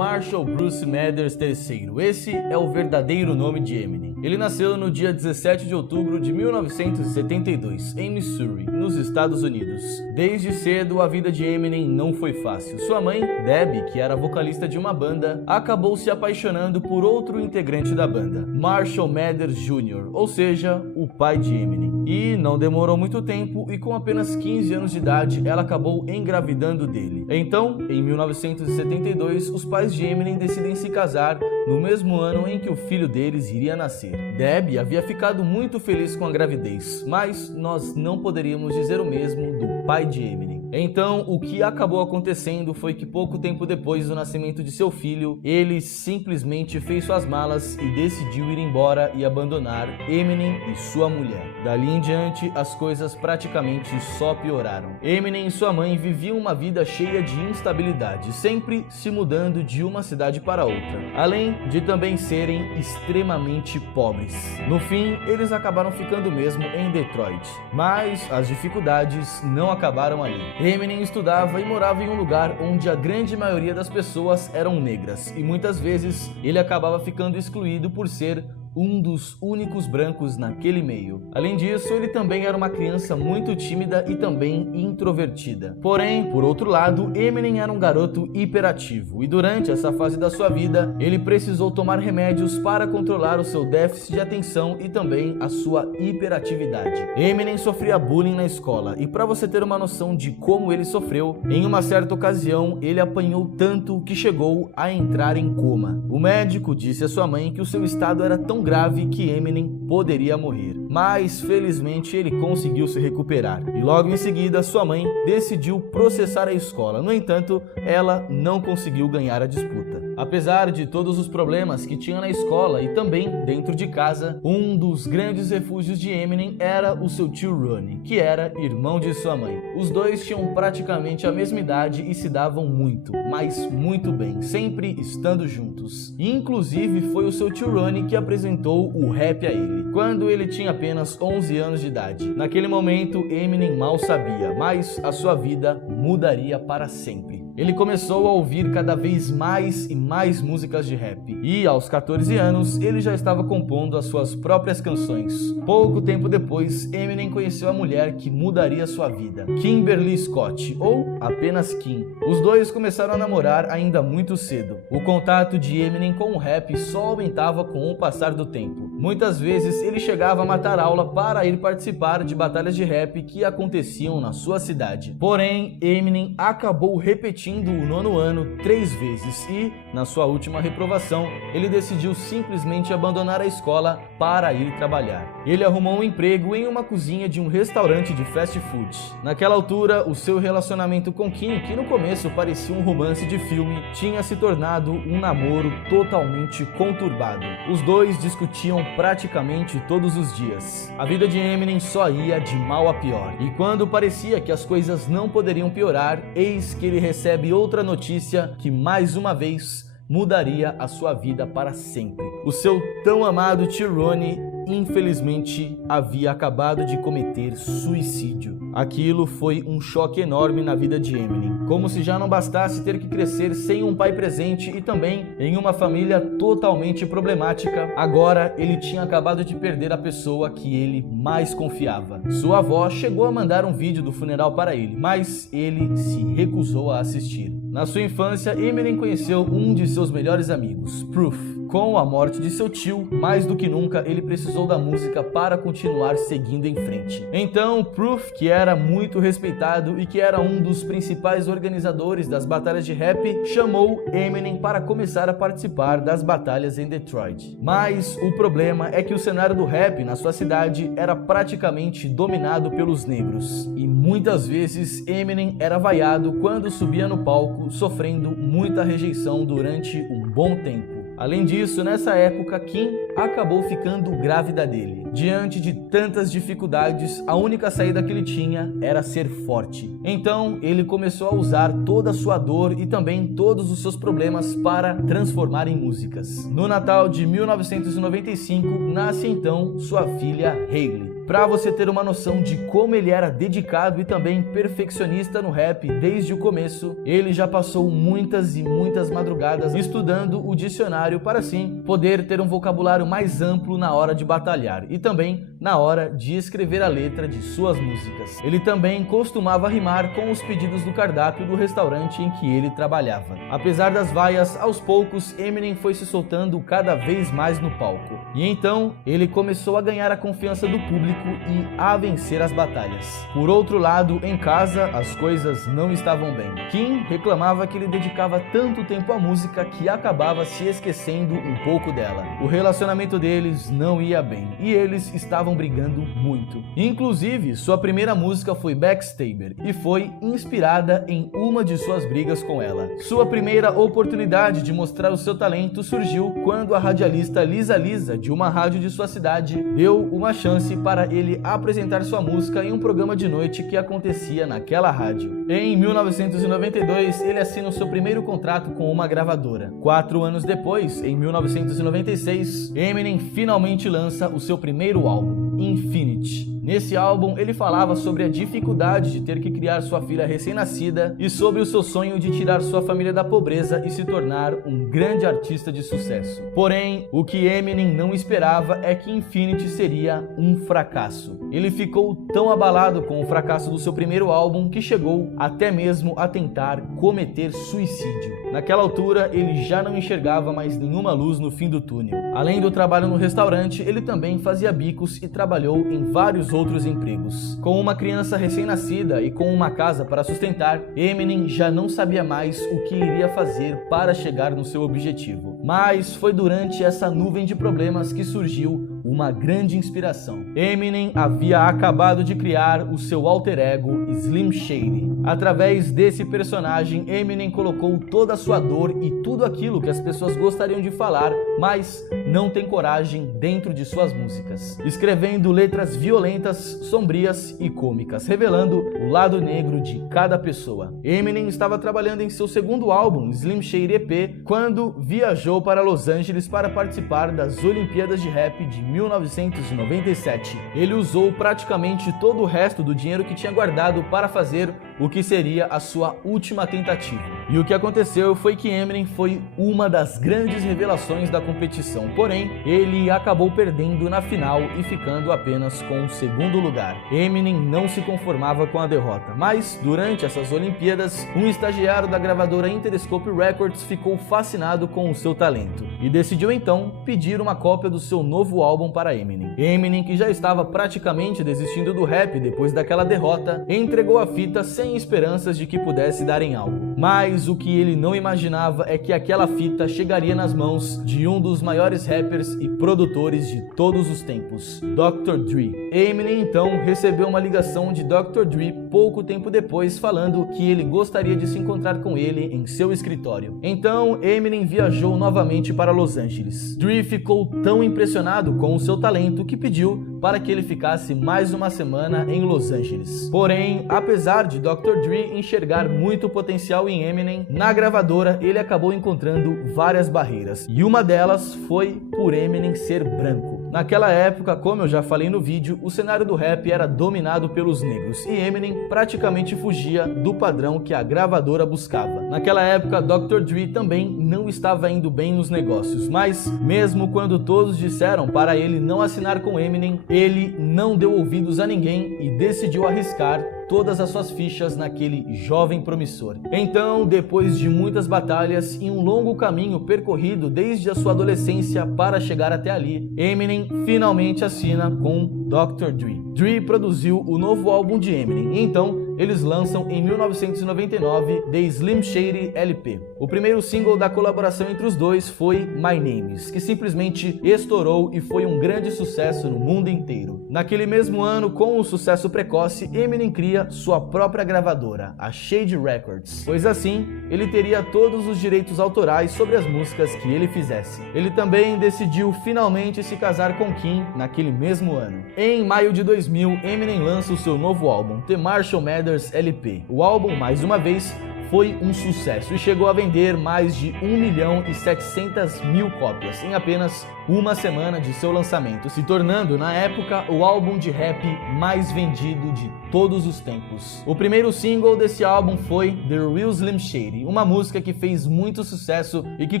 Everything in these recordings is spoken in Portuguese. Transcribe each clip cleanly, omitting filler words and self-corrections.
Marshall Bruce Mathers III. Esse é o verdadeiro nome de Eminem. Ele nasceu no dia 17 de outubro de 1972, em Missouri, nos Estados Unidos. Desde cedo, a vida de Eminem não foi fácil. Sua mãe, Debbie, que era vocalista de uma banda, acabou se apaixonando por outro integrante da banda, Marshall Mathers Jr., ou seja, o pai de Eminem. E não demorou muito tempo e com apenas 15 anos de idade, ela acabou engravidando dele. Então, em 1972, os pais de Eminem decidem se casar no mesmo ano em que o filho deles iria nascer. Debbie havia ficado muito feliz com a gravidez, mas nós não poderíamos dizer o mesmo do pai de Eminem. Então, o que acabou acontecendo foi que pouco tempo depois do nascimento de seu filho, ele simplesmente fez suas malas e decidiu ir embora e abandonar Eminem e sua mulher. Dali em diante, as coisas praticamente só pioraram. Eminem e sua mãe viviam uma vida cheia de instabilidade, sempre se mudando de uma cidade para outra, além de também serem extremamente pobres. No fim, eles acabaram ficando mesmo em Detroit, mas as dificuldades não acabaram ali. Eminem estudava e morava em um lugar onde a grande maioria das pessoas eram negras, e muitas vezes ele acabava ficando excluído por ser um dos únicos brancos naquele meio. Além disso, ele também era uma criança muito tímida e também introvertida. Porém, por outro lado, Eminem era um garoto hiperativo e durante essa fase da sua vida, ele precisou tomar remédios para controlar o seu déficit de atenção e também a sua hiperatividade. Eminem sofria bullying na escola e para você ter uma noção de como ele sofreu, em uma certa ocasião, ele apanhou tanto que chegou a entrar em coma. O médico disse à sua mãe que o seu estado era tão grave que Eminem poderia morrer, mas felizmente ele conseguiu se recuperar e logo em seguida sua mãe decidiu processar a escola. No entanto, ela não conseguiu ganhar a disputa. Apesar de todos os problemas que tinha na escola e também dentro de casa, um dos grandes refúgios de Eminem era o seu tio Ronnie, que era irmão de sua mãe. Os dois tinham praticamente a mesma idade e se davam muito, mas muito bem, sempre estando juntos. E, inclusive, foi o seu tio Ronnie que apresentou o rap a ele, quando ele tinha apenas 11 anos de idade. Naquele momento, Eminem mal sabia, mas a sua vida mudaria para sempre. Ele começou a ouvir cada vez mais e mais músicas de rap. E aos 14 anos, ele já estava compondo as suas próprias canções. Pouco tempo depois, Eminem conheceu a mulher que mudaria sua vida, Kimberly Scott, ou apenas Kim. Os dois começaram a namorar ainda muito cedo. O contato de Eminem com o rap só aumentava com o passar do tempo. Muitas vezes, ele chegava a matar aula para ir participar de batalhas de rap que aconteciam na sua cidade. Porém, Eminem acabou repetindo o nono ano 3 vezes e, na sua última reprovação, ele decidiu simplesmente abandonar a escola para ir trabalhar. Ele arrumou um emprego em uma cozinha de um restaurante de fast food. Naquela altura, o seu relacionamento com Kim, que no começo parecia um romance de filme, tinha se tornado um namoro totalmente conturbado. Os dois discutiam praticamente todos os dias. A vida de Eminem só ia de mal a pior. E quando parecia que as coisas não poderiam piorar, eis que ele recebe outra notícia que mais uma vez mudaria a sua vida para sempre. O seu tão amado tio Ronnie, infelizmente, havia acabado de cometer suicídio. Aquilo foi um choque enorme na vida de Eminem. Como se já não bastasse ter que crescer sem um pai presente e também em uma família totalmente problemática, agora ele tinha acabado de perder a pessoa que ele mais confiava. Sua avó chegou a mandar um vídeo do funeral para ele, mas ele se recusou a assistir. Na sua infância, Eminem conheceu um de seus melhores amigos, Proof. Com a morte de seu tio, mais do que nunca, ele precisou da música para continuar seguindo em frente. Então, Proof, que era muito respeitado e que era um dos principais organizadores das batalhas de rap, chamou Eminem para começar a participar das batalhas em Detroit. Mas o problema é que o cenário do rap na sua cidade era praticamente dominado pelos negros. E muitas vezes Eminem era vaiado quando subia no palco, sofrendo muita rejeição durante um bom tempo. Além disso, nessa época, Kim acabou ficando grávida dele. Diante de tantas dificuldades, a única saída que ele tinha era ser forte. Então, ele começou a usar toda a sua dor e também todos os seus problemas para transformar em músicas. No Natal de 1995, nasce então sua filha Hailey. Pra você ter uma noção de como ele era dedicado e também perfeccionista no rap desde o começo, ele já passou muitas e muitas madrugadas estudando o dicionário para assim poder ter um vocabulário mais amplo na hora de batalhar e também na hora de escrever a letra de suas músicas. Ele também costumava rimar com os pedidos do cardápio do restaurante em que ele trabalhava. Apesar das vaias, aos poucos Eminem foi se soltando cada vez mais no palco. E então ele começou a ganhar a confiança do público e a vencer as batalhas. Por outro lado, em casa, as coisas não estavam bem. Kim reclamava que ele dedicava tanto tempo à música que acabava se esquecendo um pouco dela. O relacionamento deles não ia bem e eles estavam brigando muito. Inclusive, sua primeira música foi Backstabber e foi inspirada em uma de suas brigas com ela. Sua primeira oportunidade de mostrar o seu talento surgiu quando a radialista Lisa Lisa, de uma rádio de sua cidade, deu uma chance para ele apresentar sua música em um programa de noite que acontecia naquela rádio. Em 1992, ele assina o seu primeiro contrato com uma gravadora. 4 anos depois, em 1996, Eminem finalmente lança o seu primeiro álbum, Infinity. Nesse álbum, ele falava sobre a dificuldade de ter que criar sua filha recém-nascida e sobre o seu sonho de tirar sua família da pobreza e se tornar um grande artista de sucesso. Porém, o que Eminem não esperava é que Infinity seria um fracasso. Ele ficou tão abalado com o fracasso do seu primeiro álbum que chegou até mesmo a tentar cometer suicídio. Naquela altura, ele já não enxergava mais nenhuma luz no fim do túnel. Além do trabalho no restaurante, ele também fazia bicos e trabalhou em vários outros empregos. Com uma criança recém-nascida e com uma casa para sustentar, Eminem já não sabia mais o que iria fazer para chegar no seu objetivo. Mas foi durante essa nuvem de problemas que surgiu uma grande inspiração. Eminem havia acabado de criar o seu alter ego Slim Shady. Através desse personagem, Eminem colocou toda a sua dor e tudo aquilo que as pessoas gostariam de falar, mas não tem coragem dentro de suas músicas, escrevendo letras violentas, sombrias e cômicas, revelando o lado negro de cada pessoa. Eminem estava trabalhando em seu segundo álbum, Slim Shady EP, quando viajou para Los Angeles para participar das Olimpíadas de Rap de 1997. Ele usou praticamente todo o resto do dinheiro que tinha guardado para fazer o que seria a sua última tentativa. E o que aconteceu foi que Eminem foi uma das grandes revelações da competição, porém, ele acabou perdendo na final e ficando apenas com o segundo lugar. Eminem não se conformava com a derrota, mas durante essas Olimpíadas, um estagiário da gravadora Interscope Records ficou fascinado com o seu talento e decidiu então pedir uma cópia do seu novo álbum para Eminem. Eminem, que já estava praticamente desistindo do rap depois daquela derrota, entregou a fita sem esperanças de que pudesse dar em algo. Mas o que ele não imaginava é que aquela fita chegaria nas mãos de um dos maiores rappers e produtores de todos os tempos, Dr. Dre. Eminem então recebeu uma ligação de Dr. Dre pouco tempo depois falando que ele gostaria de se encontrar com ele em seu escritório. Então Eminem viajou novamente para Los Angeles. Dre ficou tão impressionado com o seu talento que pediu para que ele ficasse mais uma semana em Los Angeles. Porém, apesar de Dr. Dre enxergar muito potencial em Eminem, na gravadora ele acabou encontrando várias barreiras, e uma delas foi por Eminem ser branco. Naquela época, como eu já falei no vídeo, o cenário do rap era dominado pelos negros e Eminem praticamente fugia do padrão que a gravadora buscava. Naquela época, Dr. Dre também não estava indo bem nos negócios, mas mesmo quando todos disseram para ele não assinar com Eminem, ele não deu ouvidos a ninguém e decidiu arriscar todas as suas fichas naquele jovem promissor. Então, depois de muitas batalhas e um longo caminho percorrido desde a sua adolescência para chegar até ali, Eminem finalmente assina com Dr. Dre. Dre produziu o novo álbum de Eminem, e então eles lançam em 1999 The Slim Shady LP. O primeiro single da colaboração entre os dois foi My Names, que simplesmente estourou e foi um grande sucesso no mundo inteiro. Naquele mesmo ano, com o sucesso precoce, Eminem cria sua própria gravadora, a Shady Records, pois assim ele teria todos os direitos autorais sobre as músicas que ele fizesse. Ele também decidiu finalmente se casar com Kim naquele mesmo ano. Em maio de 2000, Eminem lança o seu novo álbum, The Marshall Mathers LP. O álbum, mais uma vez, foi um sucesso e chegou a vender mais de 1.700.000 cópias em apenas uma semana de seu lançamento, se tornando, na época, o álbum de rap mais vendido de todos os tempos. O primeiro single desse álbum foi The Real Slim Shady, uma música que fez muito sucesso e que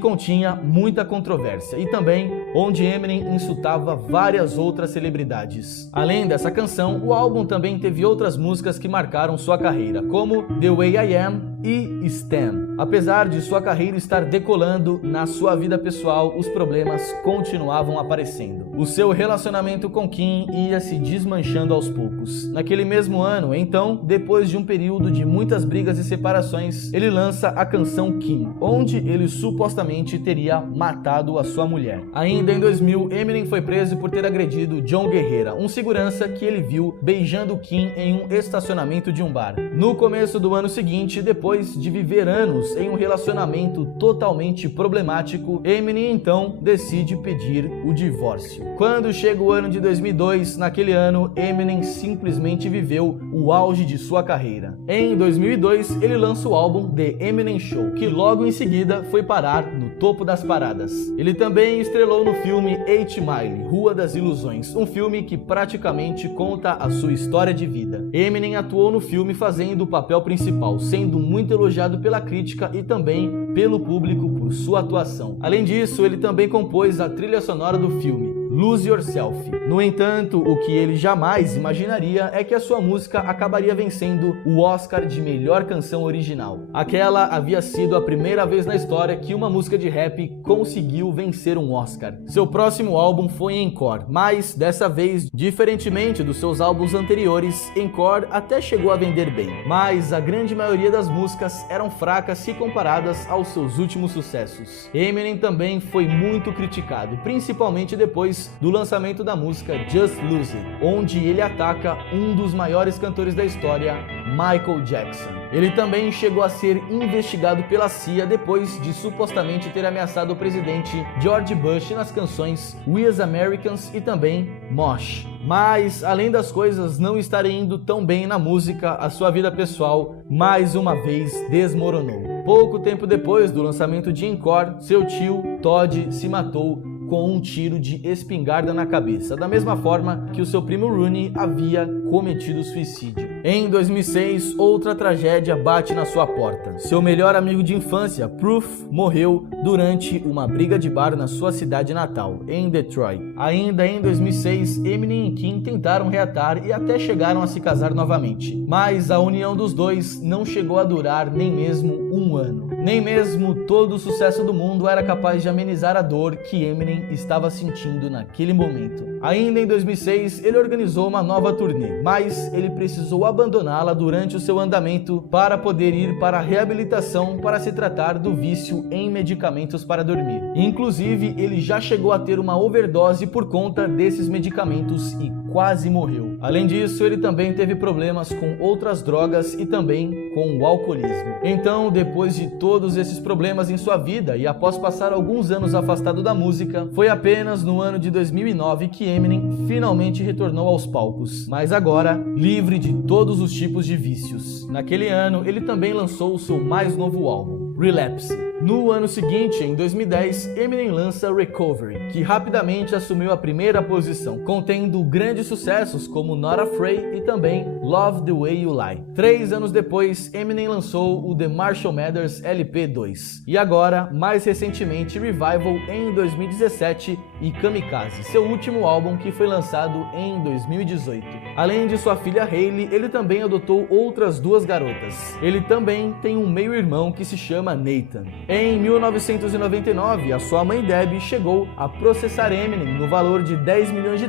continha muita controvérsia, e também onde Eminem insultava várias outras celebridades. Além dessa canção, o álbum também teve outras músicas que marcaram sua carreira, como The Way I Am e Stan. Apesar de sua carreira estar decolando, na sua vida pessoal os problemas continuavam aparecendo. O seu relacionamento com Kim ia se desmanchando aos poucos. Naquele mesmo ano, então, depois de um período de muitas brigas e separações, ele lança a canção Kim, onde ele supostamente teria matado a sua mulher. Ainda em 2000, Eminem foi preso por ter agredido John Guerreira, um segurança que ele viu beijando Kim em um estacionamento de um bar. No começo do ano seguinte, depois de viver anos em um relacionamento totalmente problemático, Eminem então decide pedir o divórcio. Quando chega o ano de 2002, naquele ano, Eminem simplesmente viveu o auge de sua carreira. Em 2002, ele lança o álbum The Eminem Show, que logo em seguida foi parar no topo das paradas. Ele também estrelou no filme 8 Mile, Rua das Ilusões, um filme que praticamente conta a sua história de vida. Eminem atuou no filme fazendo o papel principal, sendo muito elogiado pela crítica e também pelo público por sua atuação. Além disso, ele também compôs a trilha sonora do filme Lose Yourself. No entanto, o que ele jamais imaginaria é que a sua música acabaria vencendo o Oscar de melhor canção original. Aquela havia sido a primeira vez na história que uma música de rap conseguiu vencer um Oscar. Seu próximo álbum foi Encore, mas dessa vez, diferentemente dos seus álbuns anteriores, Encore até chegou a vender bem, mas a grande maioria das músicas eram fracas se comparadas aos seus últimos sucessos. Eminem também foi muito criticado, principalmente depois do lançamento da música Just Lose It, onde ele ataca um dos maiores cantores da história, Michael Jackson. Ele também chegou a ser investigado pela CIA depois de supostamente ter ameaçado o presidente George Bush nas canções We As Americans e também Mosh. Mas, além das coisas não estarem indo tão bem na música, a sua vida pessoal mais uma vez desmoronou. Pouco tempo depois do lançamento de Encore, seu tio, Todd, se matou com um tiro de espingarda na cabeça, da mesma forma que o seu primo Rooney havia cometido suicídio. Em 2006, outra tragédia bate na sua porta. Seu melhor amigo de infância, Proof, morreu durante uma briga de bar na sua cidade natal, em Detroit. Ainda em 2006, Eminem e Kim tentaram reatar e até chegaram a se casar novamente. Mas a união dos dois não chegou a durar nem mesmo um ano. Nem mesmo todo o sucesso do mundo era capaz de amenizar a dor que Eminem estava sentindo naquele momento. Ainda em 2006, ele organizou uma nova turnê, mas ele precisou abandoná-la durante o seu andamento para poder ir para a reabilitação para se tratar do vício em medicamentos para dormir. Inclusive, ele já chegou a ter uma overdose por conta desses medicamentos e quase morreu. Além disso, ele também teve problemas com outras drogas e também com o alcoolismo. Então, depois de todos esses problemas em sua vida e após passar alguns anos afastado da música, foi apenas no ano de 2009 que Eminem finalmente retornou aos palcos, mas agora livre de todos os tipos de vícios. Naquele ano, ele também lançou o seu mais novo álbum, Relapse. No ano seguinte, em 2010, Eminem lança Recovery, que rapidamente assumiu a primeira posição, contendo grandes sucessos como Not Afraid e também Love the Way You Lie. 3 anos depois, Eminem lançou o The Marshall Mathers LP 2. E agora, mais recentemente, Revival em 2017 e Kamikaze, seu último álbum que foi lançado em 2018. Além de sua filha Hailey, ele também adotou outras 2 garotas. Ele também tem um meio-irmão que se chama Nathan. Em 1999, a sua mãe Debbie chegou a processar Eminem no valor de $10 milhões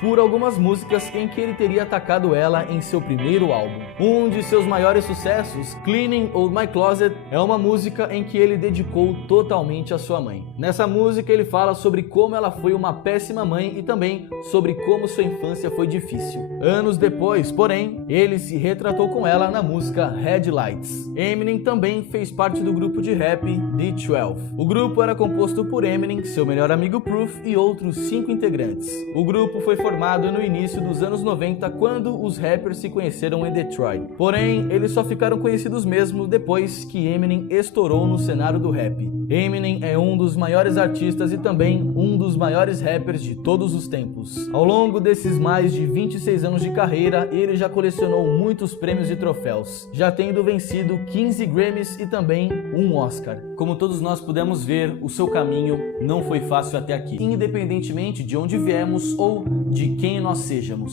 por algumas músicas em que ele teria atacado ela em seu primeiro álbum. Um de seus maiores sucessos, Cleaning Out My Closet, é uma música em que ele dedicou totalmente à sua mãe. Nessa música ele fala sobre como ela foi uma péssima mãe e também sobre como sua infância foi difícil. Anos depois, porém, ele se retratou com ela na música Headlights. Eminem também fez parte do grupo de rap The12. O grupo era composto por Eminem, seu melhor amigo Proof e outros 5 integrantes. O grupo foi formado no início dos anos 90, quando os rappers se conheceram em Detroit. Porém, eles só ficaram conhecidos mesmo depois que Eminem estourou no cenário do rap. Eminem é um dos maiores artistas e também um dos maiores rappers de todos os tempos. Ao longo desses mais de 26 anos de carreira, ele já colecionou muitos prêmios e troféus, já tendo vencido 15 Grammys e também um Oscar. Como todos nós pudemos ver, o seu caminho não foi fácil até aqui, independentemente de onde viemos ou de quem nós sejamos.